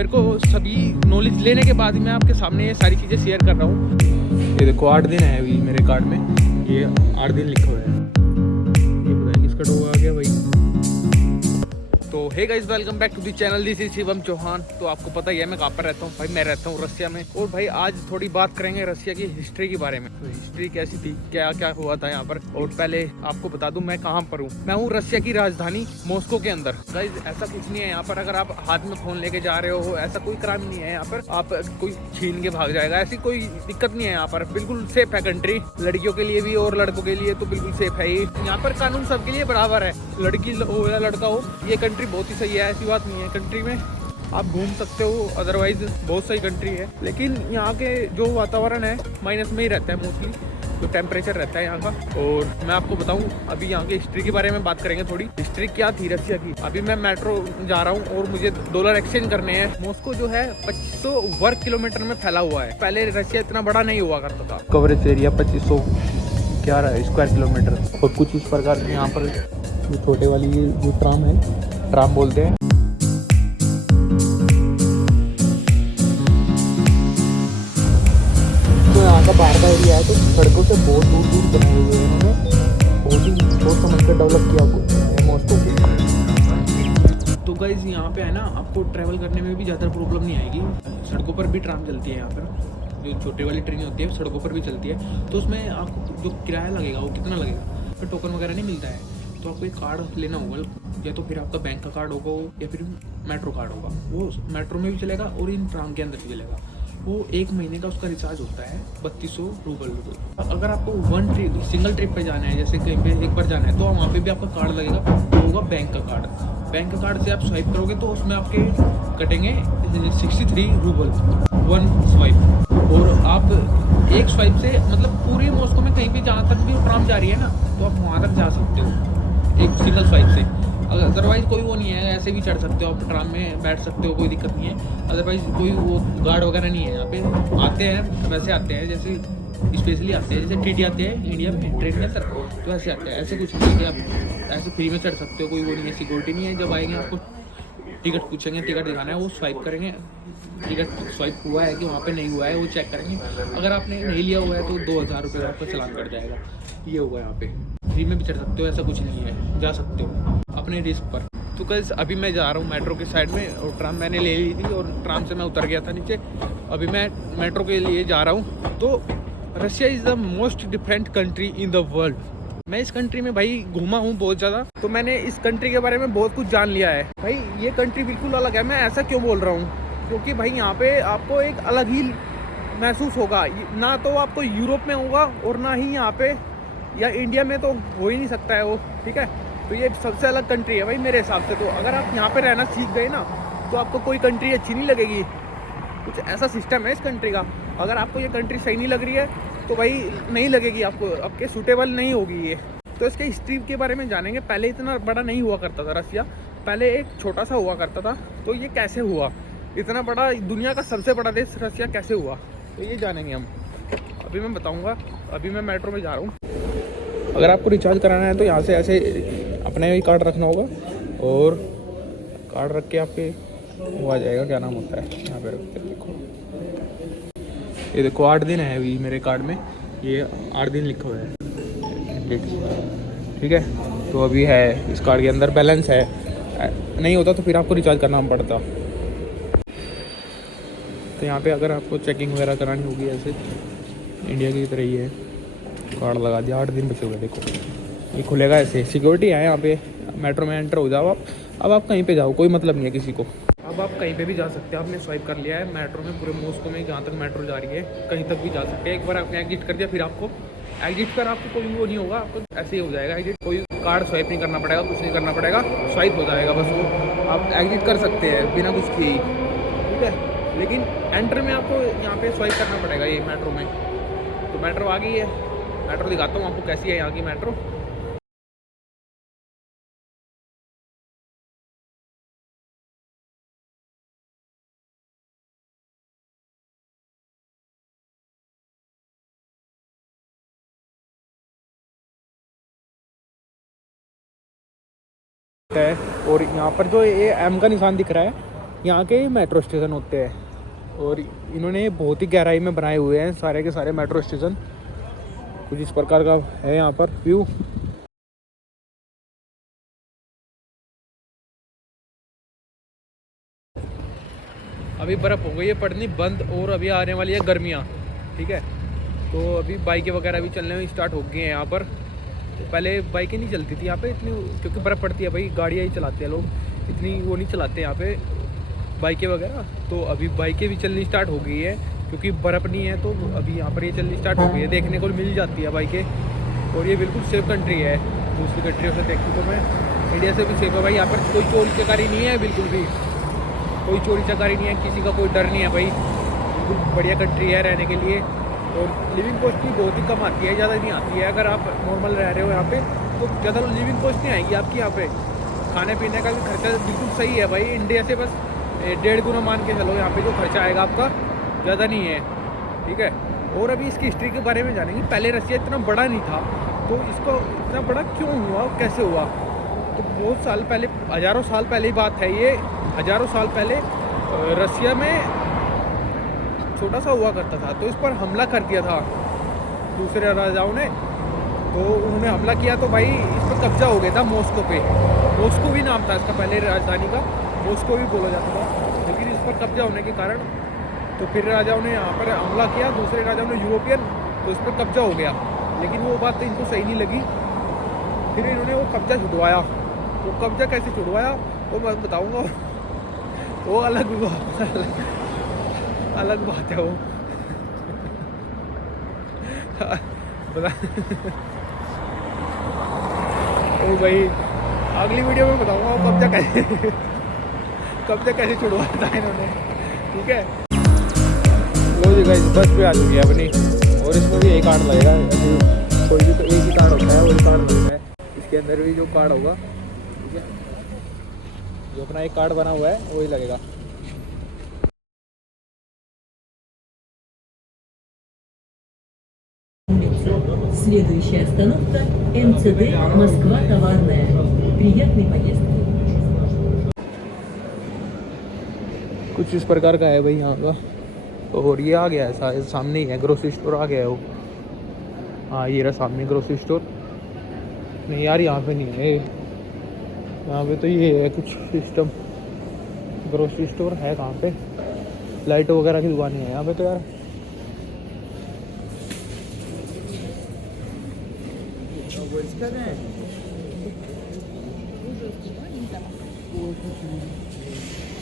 मेरे को सभी नॉलेज लेने के बाद ही मैं आपके सामने ये सारी चीज़ें शेयर कर रहा हूँ। ये देखो 8 दिन है अभी मेरे कार्ड में, ये 8 दिन लिखा हुआ है। ये बताइए किसका डोगा आ गया भाई। तो hey guys, welcome back to the channel, this is Shivam Chauhan. तो आपको पता ही है मैं कहाँ पर रहता हूँ भाई, मैं रहता हूँ रसिया में। और भाई आज थोड़ी बात करेंगे रसिया की हिस्ट्री के बारे में। तो हिस्ट्री कैसी थी, क्या क्या हुआ था यहाँ पर। और पहले आपको बता दूं मैं कहाँ पर हूँ। मैं हूँ रसिया की राजधानी मॉस्को के अंदर। गाइस ऐसा कुछ नहीं है यहाँ पर, अगर आप हाथ में फोन लेके जा रहे हो ऐसा कोई क्राइम नहीं है यहाँ पर। आप कोई छीन के भाग जाएगा ऐसी कोई दिक्कत नहीं है यहाँ पर। बिल्कुल सेफ है कंट्री, लड़कियों के लिए भी और लड़कों के लिए तो बिल्कुल सेफ है। यहाँ पर कानून सबके लिए बराबर है, लड़की हो या लड़का हो। ये कंट्री बहुत ही सही है, ऐसी बात नहीं है। कंट्री में आप घूम सकते हो, अदरवाइज बहुत सही कंट्री है। लेकिन यहाँ के जो वातावरण है माइनस में ही रहता है मोस्टली, तो टेम्परेचर रहता है यहाँ का। और मैं आपको बताऊँ अभी यहाँ की हिस्ट्री के बारे में बात करेंगे। थोड़ी हिस्ट्री क्या थी रसिया की। अभी मैं मेट्रो जा रहा हूँ और मुझे डॉलर एक्सचेंज करने हैं। मॉस्को जो है 2500 वर्ग किलोमीटर में फैला हुआ है। पहले रसिया इतना बड़ा नहीं हुआ करता था। Coverage area 2511 square kilometre. और कुछ इस प्रकार के यहाँ पर जो छोटे वाली जो ट्राम है, ट्राम बोलते हैं। तो यहाँ का बाहर का एरिया है, तो सड़कों से बहुत दूर दूर बनाए हुए हैं उन्होंने। बहुत ही सोच समझ कर डेवलप किया मॉस्को को। तो गाइज यहाँ पे है ना, आपको ट्रैवल करने में भी ज़्यादा प्रॉब्लम नहीं आएगी। सड़कों पर भी ट्राम चलती है यहाँ पर, जो छोटी वाली ट्रेन होती है सड़कों पर भी चलती है। तो उसमें आपको जो किराया लगेगा वो कितना लगेगा, फिर टोकन वगैरह नहीं मिलता है। तो आपको एक कार्ड लेना होगा, या तो फिर आपका बैंक का कार्ड होगा या फिर मेट्रो कार्ड होगा। वो मेट्रो में भी चलेगा और इन ट्राम के अंदर भी चलेगा। वो 1 महीने का उसका रिचार्ज होता है 3200 रूबल। अगर आपको सिंगल ट्रिप पे जाना है, जैसे कहीं पे एक बार जाना है, तो वहाँ पे भी आपका कार्ड लगेगा, वो होगा बैंक का कार्ड। बैंक का कार्ड से आप स्वाइप करोगे तो उसमें आपके कटेंगे 63 रूबल 1 स्वाइप। और आप एक स्वाइप से मतलब पूरे मॉस्को में कहीं भी जहाँ तक भी ट्राम जा रही है ना, तो आप वहाँ तक जा सकते हो एक सिंगल स्वाइप से। अदरवाइज कोई वो नहीं है, ऐसे भी चढ़ सकते हो आप ट्राम में, बैठ सकते हो, कोई दिक्कत नहीं है। अदरवाइज कोई वो गार्ड वगैरह नहीं है यहाँ पे। आते हैं वैसे आते हैं, जैसे स्पेशली आते हैं, जैसे टीटी आते हैं इंडिया में ट्रेन के अंदर, तो ऐसे आते हैं। ऐसे कुछ नहीं है कि आप ऐसे फ्री में चढ़ सकते हो, कोई वो नहीं है, सिक्योरिटी नहीं है। जब आएंगे आपको टिकट पूछेंगे, टिकट दिखाना है, वो स्वाइप करेंगे, टिकट स्वाइप हुआ है कि वहाँ पे नहीं हुआ है वो चेक करेंगे। अगर आपने नहीं लिया हुआ है तो 2000 रुपये का आपका चालान कट जाएगा। ये होगा यहाँ पे। फ्री में भी चढ़ सकते हो, ऐसा कुछ नहीं है, जा सकते हो अपने रिस्क पर। तो कल अभी मैं जा रहा हूँ मेट्रो के साइड में, और ट्राम मैंने ले ली थी और ट्राम से मैं उतर गया था नीचे। अभी मैं मेट्रो के लिए जा रहा हूँ। तो Russia is the most different country in the world. मैं इस कंट्री में भाई घूमा हूँ बहुत ज़्यादा, तो मैंने इस कंट्री के बारे में बहुत कुछ जान लिया है। भाई ये कंट्री बिल्कुल अलग है। मैं ऐसा क्यों बोल रहा हूँ, क्योंकि भाई यहाँ पे आपको एक अलग ही महसूस होगा। ना तो आपको यूरोप में होगा और ना ही यहाँ पे या इंडिया में, तो हो ही नहीं सकता है वो, ठीक है। तो ये सबसे अलग कंट्री है भाई मेरे हिसाब से। तो अगर आप यहाँ पे रहना सीख गए ना, तो आपको कोई कंट्री अच्छी नहीं लगेगी। कुछ ऐसा सिस्टम है इस कंट्री का। अगर आपको ये कंट्री सही नहीं लग रही है तो भाई नहीं लगेगी आपको, आपके सूटेबल नहीं होगी ये। तो इसके हिस्ट्री के बारे में जानेंगे। पहले इतना बड़ा नहीं हुआ करता था रसिया, पहले एक छोटा सा हुआ करता था। तो ये कैसे हुआ, इतना बड़ा दुनिया का सबसे बड़ा देश रसिया कैसे हुआ, तो ये जानेंगे हम। अभी मैं बताऊँगा। अभी मैं मेट्रो में जा रहा हूँ। अगर आपको रिचार्ज कराना है तो यहाँ से ऐसे अपने ही कार्ड रखना होगा, और कार्ड रख के आपके वो आ जाएगा, क्या नाम होता है, यहाँ पे रख के देखो। ये देखो 8 दिन है अभी मेरे कार्ड में, ये 8 दिन लिखा हुआ है, ठीक है। तो अभी है इस कार्ड के अंदर बैलेंस है, नहीं होता तो फिर आपको रिचार्ज करना पड़ता। तो यहाँ पे अगर आपको चेकिंग वगैरह करानी होगी, ऐसे इंडिया की तरह ही है, कार्ड लगा दिया, 8 दिन बचे हुए। देखो ये खुलेगा ऐसे, सिक्योरिटी है यहाँ पे। मेट्रो में एंटर हो जाओ आप। अब आप कहीं पे जाओ, कोई मतलब नहीं है किसी को। अब आप कहीं पे भी जा सकते हैं। आपने स्वाइप कर लिया है मेट्रो में, पूरे मॉस्को में जहाँ तक मेट्रो जा रही है कहीं तक भी जा सकते हैं। एक बार आपने एग्जिट कर दिया, फिर आपको एग्जिट पर आपको कोई वो नहीं होगा, आपको ऐसे ही हो जाएगा एग्जिट। कोई कार्ड स्वाइप नहीं करना पड़ेगा, कुछ नहीं करना पड़ेगा, स्वाइप हो जाएगा बस। वो आप एग्जिट कर सकते हैं बिना कुछ किए, ठीक है। लेकिन एंटर में आपको यहाँ पे स्वाइप करना पड़ेगा ये मेट्रो में। तो मेट्रो आ गई है, मेट्रो दिखाता हूँ आपको कैसी है यहाँ की मेट्रो। है और यहाँ पर जो ये एम का निशान दिख रहा है, यहाँ के मेट्रो स्टेशन होते हैं और इन्होंने बहुत ही गहराई में बनाए हुए हैं सारे के सारे मेट्रो स्टेशन। कुछ इस प्रकार का है यहाँ पर व्यू। अभी बर्फ़ हो गई है पड़नी बंद और अभी आने वाली है गर्मियाँ, ठीक है। तो अभी बाइकें वगैरह भी चलने में स्टार्ट हो गई हैं यहाँ पर। तो पहले बाइकें नहीं चलती थी यहाँ पे इतनी, क्योंकि बर्फ़ पड़ती है भाई, गाड़ियाँ ही चलाते हैं लोग, इतनी वो नहीं चलाते यहाँ पे बाइकें वगैरह। तो अभी बाइकें भी चलनी स्टार्ट हो गई है क्योंकि बर्फ़ नहीं है, तो अभी यहाँ पर ये चलनी स्टार्ट हो गई है, देखने को मिल जाती है बाइकें। और ये बिल्कुल सेफ कंट्री है, दूसरी कंट्रियों से देखती तो मैं इंडिया से भी सेफ है भाई। यहाँ पर कोई चोरी चकारी नहीं है, बिल्कुल भी कोई चोरी चकारी नहीं है, किसी का कोई डर नहीं है भाई। बिल्कुल बढ़िया कंट्री है रहने के लिए। और लिविंग कॉस्ट भी बहुत ही कम आती है, ज़्यादा नहीं आती है। अगर आप नॉर्मल रह रहे हो यहाँ पे तो ज़्यादा लिविंग कॉस्ट नहीं आएगी आपकी यहाँ पे। खाने पीने का भी खर्चा बिल्कुल सही है भाई, इंडिया से बस 1.5 गुना मान के चलो यहाँ पे जो खर्चा आएगा आपका, ज़्यादा नहीं है, ठीक है। और अभी इसकी हिस्ट्री के बारे में जानेंगे। पहले रसिया इतना बड़ा नहीं था, तो इसको इतना बड़ा क्यों हुआ, कैसे हुआ। तो बहुत साल पहले, हज़ारों साल पहले की बात है ये। हज़ारों साल पहले रसिया में छोटा सा हुआ करता था, तो इस पर हमला कर दिया था दूसरे राजाओं ने। तो उन्होंने हमला किया तो भाई इस पर कब्जा हो गया था मॉस्को पे। मॉस्को भी नाम था इसका पहले राजधानी का, मॉस्को भी बोला जाता था। लेकिन इस पर कब्जा होने के कारण तो फिर राजाओं ने यहाँ पर हमला किया, दूसरे राजाओं ने यूरोपियन, तो इस पर कब्जा हो गया। लेकिन वो बात तो इनको सही नहीं लगी, फिर इन्होंने वो कब्जा छुड़वाया। वो कब्जा कैसे छुड़वाया वो मैं बताऊँगा, वो अलग बात है वो। बता ओ भाई, अगली वीडियो में बताऊंगा वो कब्जा कैसे छुड़वाया था इन्होंने, ठीक है। लो जी गाइस, बस पे आ चुकी है अपनी, और इसमें भी एक कार्ड लगेगा। कोई भी तो एक ही कार्ड होता है, वही कार्ड लगता है। इसके अंदर भी जो कार्ड होगा, ठीक है, जो अपना एक कार्ड बना हुआ है वही लगेगा। Следующая остановка МЦД Москва товарная. Приятной поездки. कुछ इस प्रकार का है भाई यहाँ का। और ये आ गया है शायद सामने ही है, ग्रोसरी स्टोर आ गया है वो। हाँ ये रहा सामने ग्रोसरी स्टोर। नहीं यार यहाँ पे नहीं है, यहाँ पे तो ये है कुछ सिस्टम। ग्रोसरी स्टोर है कहाँ पे, लाइट वगैरह की दुकानें हैं यहाँ पे तो यार।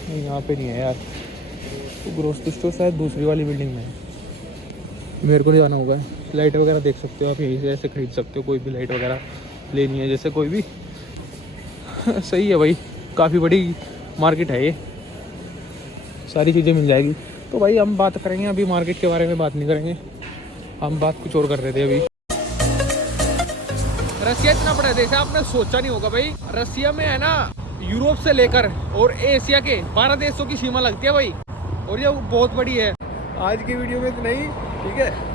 नहीं यहाँ पे नहीं है यार, तो ग्रोसरी स्टोर शायद दूसरी वाली बिल्डिंग में है, मेरे को नहीं जाना होगा। लाइट वगैरह देख सकते हो आप, यहीं से ऐसे खरीद सकते हो, कोई भी लाइट वगैरह लेनी है जैसे कोई भी। सही है भाई, काफ़ी बड़ी मार्केट है ये, सारी चीज़ें मिल जाएगी। तो भाई हम बात करेंगे अभी मार्केट के बारे में, बात नहीं करेंगे, हम बात कुछ और कर रहे थे अभी। रसिया इतना बड़ा देश है, आपने सोचा नहीं होगा भाई। रसिया में है ना यूरोप से लेकर और एशिया के 12 देशों की सीमा लगती है भाई, और ये बहुत बड़ी है। आज की वीडियो में तो नहीं, ठीक है।